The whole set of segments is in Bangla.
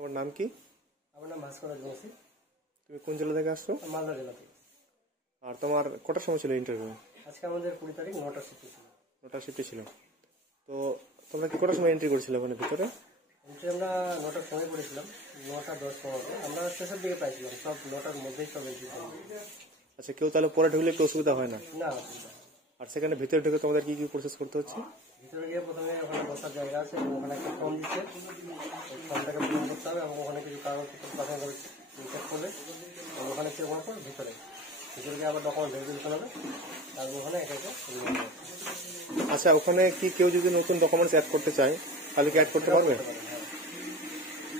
তোমার নাম কি? আমার নাম ভাস্কর রাজবংশী। তুমি কোন জেলা থেকে আসছো? মালদা জেলা থেকে। আর তোমার কটার সময় ছিল ইন্টারভিউ? আজকে আমাদের 20 তারিখ 9টার শিফট ছিল। 9টার শিফটে ছিল। তো তোমরা কি কটার সময় এন্ট্রি করেছিলে ওখানে ভিতরে? এন্ট্রি আমরা 9টার সময় করেছিলাম, 9:10 আমরা শেষের দিকে পাইছিলাম, সব 9টার মধ্যেই সব এন্ট্রি করলাম। আচ্ছা, কেউ তাহলে পরে ঢুকলে একটু অসুবিধা হয় না? না, অসুবিধা। আর সেখানে ভিতরে ঢুকে তোমাদের কি কি প্রসেস করতে হচ্ছে? ভিতরে গিয়ে প্রথমে ওখানে বসার জায়গা আছে এবং ওখানে একটা ফর্ম দিচ্ছে, ওই ফর্মটাকে পূরণ করতে হবে এবং ওখানে কিছু কাগজপত্র পাঠানো চেক করবে এবং ওখানে চেক করার পর ভিতরে গিয়ে আবার ডকুমেন্ট ভেরিফিকেশন হবে, তারপর ওখানে একে একে। আচ্ছা, ওখানে কি কেউ যদি নতুন ডকুমেন্টস অ্যাড করতে চায় তাহলে কি অ্যাড করতে পারবে?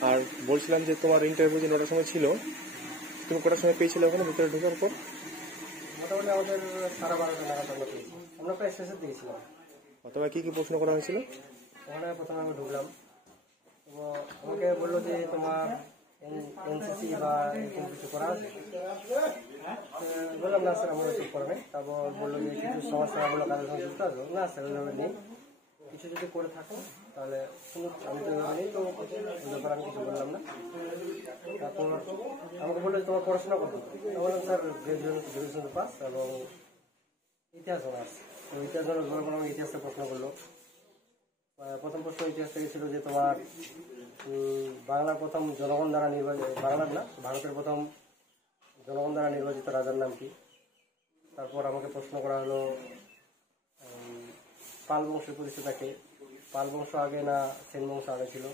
আর বলছিলাম যে তোমার ইন্টারভিউ যে 9টার সময় ছিল, তুমি কটার সময় পেয়েছিলে ওখানে ভিতরে ঢোকার পর? মোটামুটি আমাদের 12:30 নাগাদ আমরা পেয়েছি, আমরা প্রায় শেষের দিকে ছিলাম। তোমায় কি কি প্রশ্ন করা হয়েছিল? ওখানে প্রথমে আমি ঢুকলাম, তো আমাকে বললো যে তোমার এনসিসি বা এরকম কিছু করা আছে। বললাম না স্যার, আমার কিছু করা নেই। তারপর বললো যে কিছু সমস্যাগুলো কাজের সঙ্গে যুক্ত আছে। না স্যার, ওইভাবে নেই, কিছু যদি করে থাকো তাহলে শুনুন, আমি তো ওইভাবে নেই, তো ওই ব্যাপারে আমি কিছু বললাম না। তারপর আমাকে বললো যে তোমার পড়াশোনা করতে, বললাম স্যার গ্রাজুয়েশন পাস এবং ইতিহাস অনার্স। তো ইতিহাস অনার্স বলার পর আমাকে ইতিহাসটা প্রশ্ন করলো। প্রথম প্রশ্ন ইতিহাস থেকে ছিল যে তোমার বাংলার প্রথম জনগণ দ্বারা নির্বাচিত, বাংলার না ভারতের প্রথম জনগণ দ্বারা নির্বাচিত রাজার নাম কি। তারপর আমাকে প্রশ্ন করা হলো পাল বংশের প্রতিষ্ঠাতাকে, পাল বংশ আগে না সেন বংশ আগে ছিল।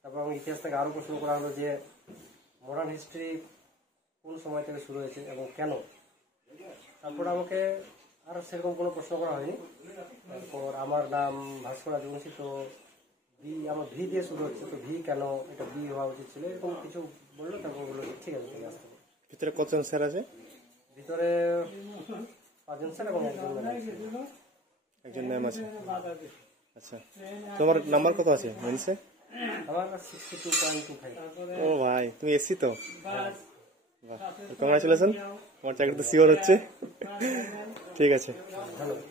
তারপর আমাকে ইতিহাস থেকে আরও প্রশ্ন করা হলো যে মডার্ন হিস্ট্রি কোন সময় থেকে শুরু হয়েছে এবং কেন। তারপর আমাকে আর সেরকম কোনো প্রশ্ন করা হয়নি। তারপর আমার নাম ভাস্কর রাজবংশী, তো আমার ভি দিয়ে শুরু হচ্ছে, তো ভি কেন, এটা বি হওয়া উচিত ছিল, এরকম কিছু বললো। তারপর বললো ঠিক আছে তুমি আসতে পারো। ভিতরে কতজন স্যার আছে? ভিতরে 5 জন স্যার এবং একজন ম্যাম আছে। আচ্ছা, তোমার নাম্বার কত আছে মেন্সে? আমার 62.25। ও ভাই, তুমি এসছি তো? কংগ্রাচুলেশন, তোমার চাকরি তো সিওর হচ্ছে। ঠিক আছে, ধন্যবাদ।